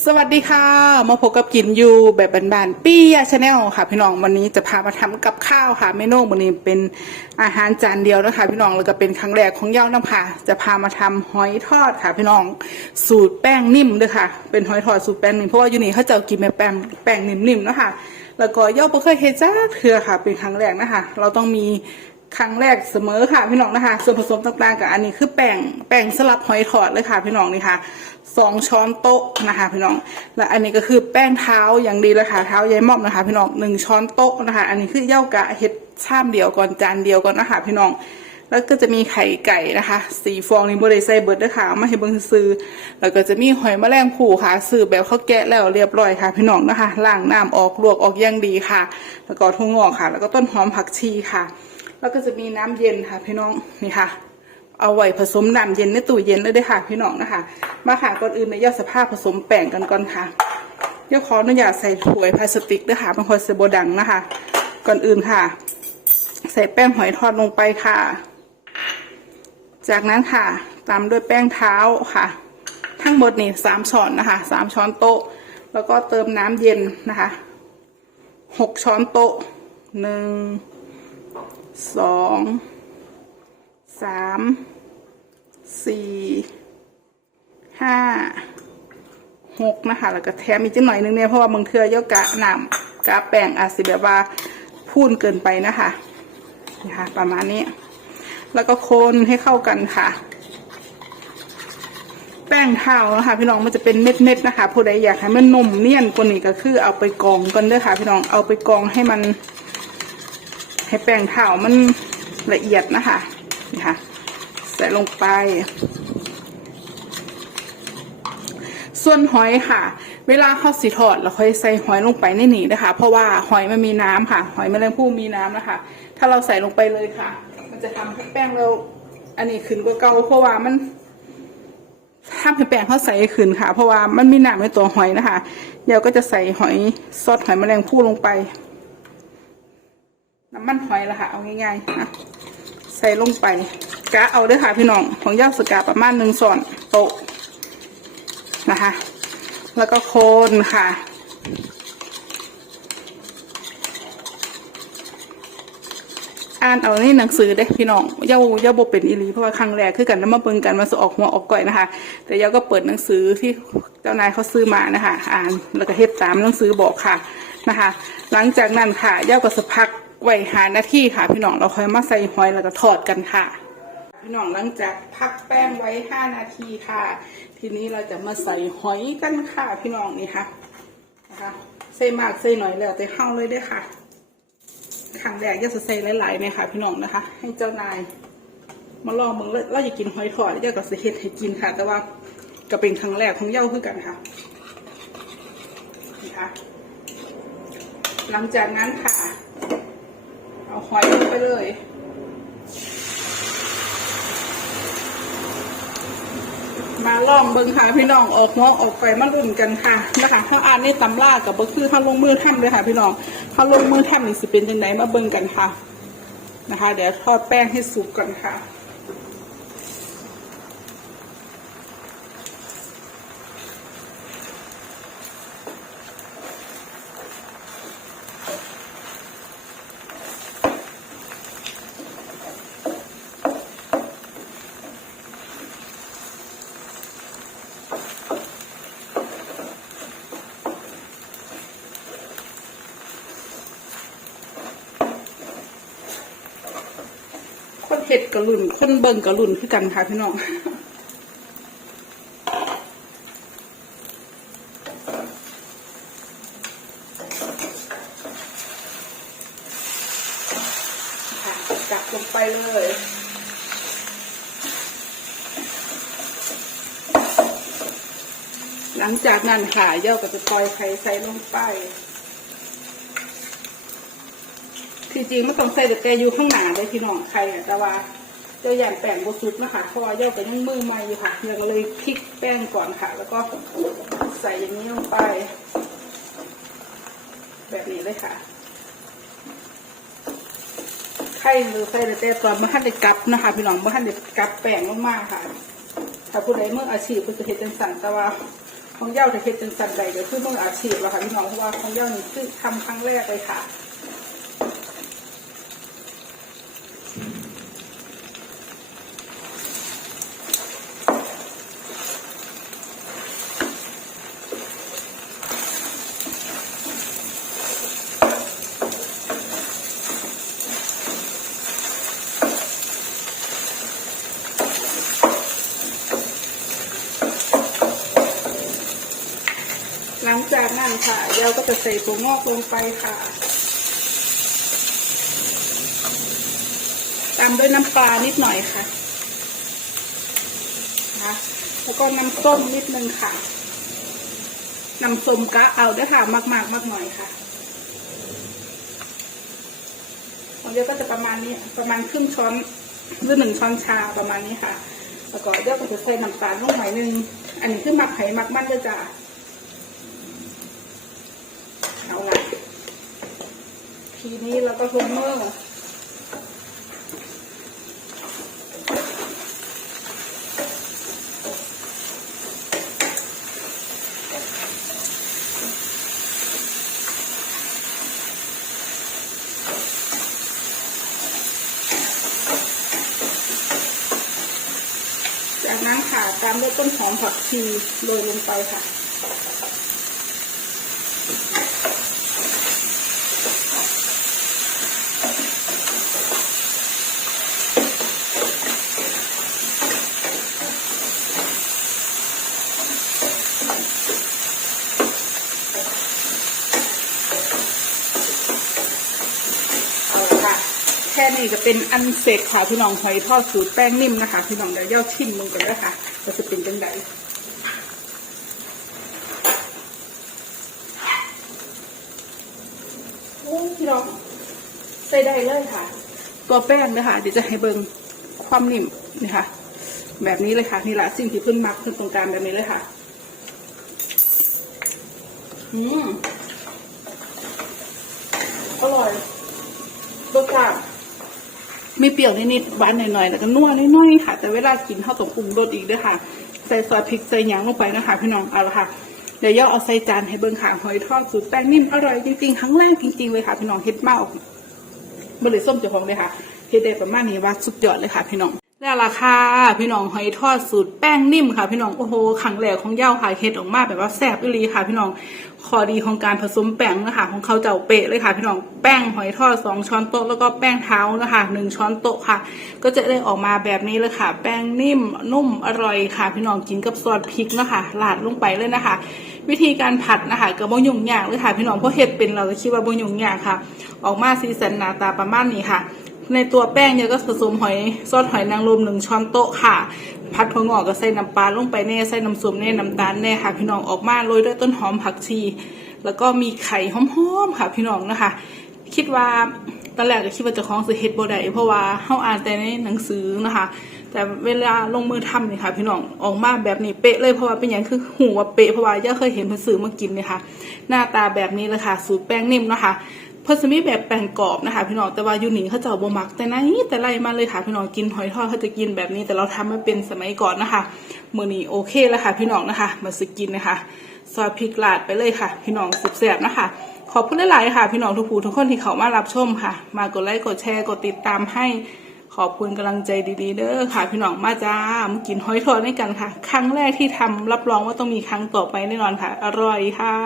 สวัสดีค่ะ มาพบกับกินยูแบบบานๆปี้ยาชาแนลค่ะ พี่น้องวันนี้จะพามาทำกับข้าวค่ะเมนูวันนี้เป็นอาหารจานเดียวนะคะ พี่น้องแล้วก็เป็นครั้งแรกของเย้าน้ำค่ะ จะพามาทำหอยทอดค่ะ พี่น้องสูตรแป้งนิ่มด้วยค่ะ เป็นหอยทอดสูตรแป้งนิ่มเพราะว่าอยู่นี่เขาจะกินแบบแป้งแป้งนิ่มๆนะคะแล้วก็เย้าบ่เคยเฮ็ดจ้าเทือค่ะ เป็นครั้งแรกนะคะ เราต้องมี ครั้งแรกเสมอค่ะพี่น้องนะคะ ส่วนผสมต่างๆกับอันนี้คือแป้งแป้งสลัดหอยทอดเลยค่ะ พี่น้องนี่ค่ะสองช้อนโต๊ะนะคะพี่น้อง และอันนี้ก็คือแป้งเท้าอย่างดีเลยค่ะเท้ายายม่อมนะคะ พี่น้องหนึ่งช้อนโต๊ะนะคะ อันนี้คือเย่ากะเห็ดชามเดียวก่อนจานเดียวก่อนนะคะพี่น้องแล้วก็จะมีไข่ไก่นะคะสีฟองนี่บริใส่เบิร์ดด้วยค่ะเอามาให้เบิ่งซื้อแล้วก็จะมีหอยแมลงภู่ค่ะซื้อแบบเขาแกะแล้วเรียบร้อยค่ะ พี่น้องนะคะล้างน้ำออกลวกออกย่างดีค่ะ แล้วก็ทุ่งงอกค่ะ แล้วก็ต้นหอมผักชีค่ะ แล้วก็จะมีน้ำเย็นค่ะพี่น้องนี่ค่ะ เอาไว้ผสมน้ำเย็นในตู้เย็นเลยเด้วยค่ะ พี่น้องนะคะ มาค่ะก่อนอื่นในยอดสภาพผสมแป้งกันก่อนค่ะเดี๋ยขออนุญาตใส่ถ้วยพลาสติกด้วยค่ะเป็นคนเซโบดังนะคะ ก่อนอื่นค่ะ ใส่แป้งหอยทอดลงไปค่ะ จากนั้นค่ะ ตามด้วยแป้งเท้าค่ะ ทั้งหมดนี่สามช้อนนะคะสามช้อนโต๊ะ แล้วก็เติมน้ำเย็นนะคะหกช้อนโต๊ะหนึ่ง สองสามสี่ห้าหกนะคะ แล้วก็แถมอีกจังหน่อยนึงเนี่ย เพราะว่าบางเทือยกกะนำกะแป้งอาจสิแบบว่าพูนเกินไปนะคะนะคะประมาณนี้ แล้วก็คนให้เข้ากันค่ะ แป้งเท้านะคะพี่น้องมันจะเป็นเม็ดๆนะคะผู้ใดอยากให้มันนุ่มเนียนกว่านี้ก็คือเอาไปกองกันเด้อค่ะ พี่น้องเอาไปกองให้มัน ให้แป้งเท้ามันละเอียดนะคะนี่ค่ะ ใส่ลงไป ส่วนหอยค่ะ เวลาเขาสีทอดเราค่อยใส่หอยลงไปในนี้นะคะ เพราะว่าหอยมันมีน้ำค่ะ หอยแมลงภู่มีน้ำนะคะ ถ้าเราใส่ลงไปเลยค่ะ มันจะทำให้แป้งเราอันนี้ขึ้นกว่าเก่าเพราะว่ามันทำให้แป้งเขาใส่ขึ้นค่ะ เพราะว่ามันมีน้ำในตัวหอยนะคะ เดี๋ยวก็จะใส่หอยซอสหอยแมลงภู่ลงไป น้ำมันหอยละค่ะ เอาง่ายๆนะใส่ลงไปกะเอาด้วยค่ะพี่น้องของย่าสกาประมาณหนึ่งส่วนโต๊ะนะคะ แล้วก็โคนค่ะอ่านเอาในหนังสือเด้พี่น้องเย่าเย่าบเป็นอีหลีเพราะว่าครั้งแรกคือกันแล้วมาเบิ่งกันมาสออกหัวออกก่อยนะคะ แต่เย่าก็เปิดหนังสือที่เจ้านายเขาซื้อมานะคะ อ่านแล้วก็เฮ็ดตามหนังสือบอกค่ะนะคะ หลังจากนั้นค่ะเย่าก็สักพัก ไว้หานาทีค่ะ พี่น้องเราค่อยมาใส่หอยแล้วก็ทอดกันค่ะ พี่น้องหลังจากพักแป้งไว้ห้านาทีค่ะ ทีนี้เราจะมาใส่หอยกันค่ะ พี่น้องนี่ค่ะนะคะใส่มากใส่หน่อยแล้วแต่เข้าเลยด้วยค่ะครั้งแรกอยากจะใส่หลายๆเนี่ยค่ะ พี่น้องนะคะ ให้เจ้านายมาลองมึงเราอยากกินหอยทอดเดี๋ยวก็สิเฮ็ดให้กินค่ะ แต่ว่าก็เป็นครั้งแรกของเย้าคือกันค่ะนี่ค่ะหลังจากนั้นค่ะ เอาหอยลงไปเลยมาลองเบิ้งค่ะพี่น้องออกน้องออกไปมารุ่นกันค่ะนะคะถ้าอ่านในตำรากับเบ่คือถ้าลงมือทำเลยค่ะพี่น้องถ้าลงมือทำนี่สิเป็นยังไงมาเบิ้งกันค่ะนะคะ เดี๋ยวทอดแป้งให้สุกก่อนค่ะ คนเห็ดกระลุ่นคนเบิ่งกระลุ่นคือกันค่ะพี่น้องค่ะจับลงไปเลยหลังจากนั้นค่ะเย่าก็จะปล่อยไข่ใส่ลงไป ที่จริงมันต้องใส่แต่แต่อยู่ข้างหน้าเลยพี่น้องไข่อะแต่ว่าเจ้าอย่างแป้งบสุดนะคะพราะว่าเย่าก็ยังมือใหม่อยู่ค่ะเราก็เลยพลิกแป้งก่อนค่ะ แล้วก็ใส่อย่างนี้ลงไป แบบนี้เลยค่ะไข่หรือใส่แต่แต่ตอนมื่อท่านได้กลับนะคะพี่น้องเมื่อท่านได้กลับแป้งมากๆค่ะ ถ้าผู้ใดเมื่ออาชีพเพิ่นจะเฮ็ดจังสันแต่ว่าของเย้าจะเฮ็ดจังสันใดก็คือมืออาชีพแล้วค่ะพี่น้องเพราะว่าของเย้านี่คือทำครั้งแรกเลยค่ะ งจากนั้นค่ะเราก็จะใส่ตัวงอกลงไปค่ะ ตามด้วยน้ำปลานิดหน่อยค่ะนะแล้วก็น้ำส้มนิดนึงค่ะ น้ำส้มกะเอาด้วยค่ะมากๆมากหน่อยค่ะของเดียวก็จะประมาณนี้ ประมาณครึ่งช้อนหรือหนึ่งช้อนชาประมาณนี้ค่ะ แล้วก็เดี๋ยวก็จะใส่น้ำตาลลงหน่อยนึง อันนี้คือหมักไข่หมักมันก็จะเอาละ ทีนี้เราก็ลงมือจากนั้นค่ะตามด้วยต้นหอมผักชีโรยลงไปค่ะ เอาละค่ะ แค่นี้จะเป็นอันเสร็จค่ะพี่น้องหอยทอดสูตรแป้งนิ่มนะคะพี่น้องเดี๋ยวย่าชิมมึงกันนะคะว่าจะเป็นจังไดโอ้พี่น้องใส่ได้เลยค่ะ ตัวแป้งนะคะเดี๋ยวจะให้เบิงความนิ่มนะคะแบบนี้เลยค่ะนี่แหละสิ่งที่เพิ่นมักเพิ่นตรงกลางแบบนี้เลยค่ะ อืมอร่อยรสชาติ มีเปรี้ยวนิดๆหวานหน่อยๆแล้วก็นัวน้อยๆค่ะ แต่เวลากินข้าวต้มปรุงรสอีกด้วยค่ะ ใส่ซอสพริกใส่ยางลงไปนะคะพี่น้องเอาละค่ะเดี๋ยวย่อเอาใส่จานให้เบิ่งค่ะหอยทอดสูตรแป้งนิ่มอร่อยจริงๆครั้งแรกจริงๆเลยค่ะพี่น้องเฮ็ดมากบริส้มเจ้าของเลยค่ะเฮ็ดได้ประมาณนี้ว่าสุดยอดเลยค่ะ พี่น้องแล้วราคาพี่น้องหอยทอดสูตรแป้งนิ่มค่ะ พี่น้องโอ้โหครั้งแรกของเย่าค่ะเฮ็ดออกมาแบบว่าแซ่บอีหลีค่ะ พี่น้อง ข้อดีของการผสมแป้งนะคะของเขาเจ้าเป๊ะเลยค่ะพี่น้องแป้งหอยทอดสองช้อนโต๊ะแล้วก็แป้งเท้านะคะหนึ่งช้อนโต๊ะค่ะ ก็จะได้ออกมาแบบนี้เลยค่ะ แป้งนิ่มนุ่มอร่อยค่ะ พี่น้องกินกับซอสพริกนะคะลาดลงไปเลยนะคะ วิธีการผัดนะคะก็บ่ยุ่งยากเลยค่ะ พี่น้องเพราะเห็ดเป็นเราจะคิดว่าบ่ยุ่งยากค่ะ ออกมาสีสันหน้าตาประมาณนี้ค่ะ ในตัวแป้งเนี่ยก็ผสมหอยซอสหอยนางรมหนึ่งช้อนโต๊ะค่ะ พัดถั่วงอกก็ใส่น้ำปลาลงไปแน่ใส่น้ำส้มแน่น้ำตาลแน่ค่ะ พี่น้องออกมาโรยด้วยต้นหอมผักชี แล้วก็มีไข่หอมๆค่ะ พี่น้องนะคะ คิดว่าตอนแรกก็คิดว่าจะคล้องสิเฮ็ดบ่ได้เพราะว่าเฮาอ่านแต่ในหนังสือนะคะ แต่เวลาลงมือทำเนี่ยค่ะ พี่น้องออกมาแบบนี้เป๊ะเลยเพราะว่าเป็นอย่างคือหูว่าเป๊ะเพราะว่าย่าเคยเห็นเพิ่นซื้อมากินเนี่ยค่ะ หน้าตาแบบนี้เลยค่ะ สูตรแป้งนิ่มเนาะค่ะ เพิ่นจะมีแบบแป้งกรอบนะคะพี่น้องแต่ว่ายูนี่เขาเจ้าบ่มักแต่ไหนแต่ไรมาเลยค่ะพี่น้องกินหอยทอดเขาจะกินแบบนี้ แต่เราทำไม่เป็นสมัยก่อนนะคะมือนี้โอเคแล้วค่ะ พี่น้องนะคะ มาสกินนะคะซอยพริกลาดไปเลยค่ะ พี่น้องสุดแซ่บนะคะ ขอบคุณหลายๆค่ะ พี่น้องทุกผู้ทุกคนที่เขามารับชมค่ะ มากดไลค์กดแชร์กดติดตามให้ขอบคุณกำลังใจดีๆเด้อค่ะ พี่น้องมาจ้ามากินหอยทอดด้วยกันค่ะ ครั้งแรกที่ทำรับรองว่าต้องมีครั้งต่อไปแน่นอนค่ะ อร่อยค่ะ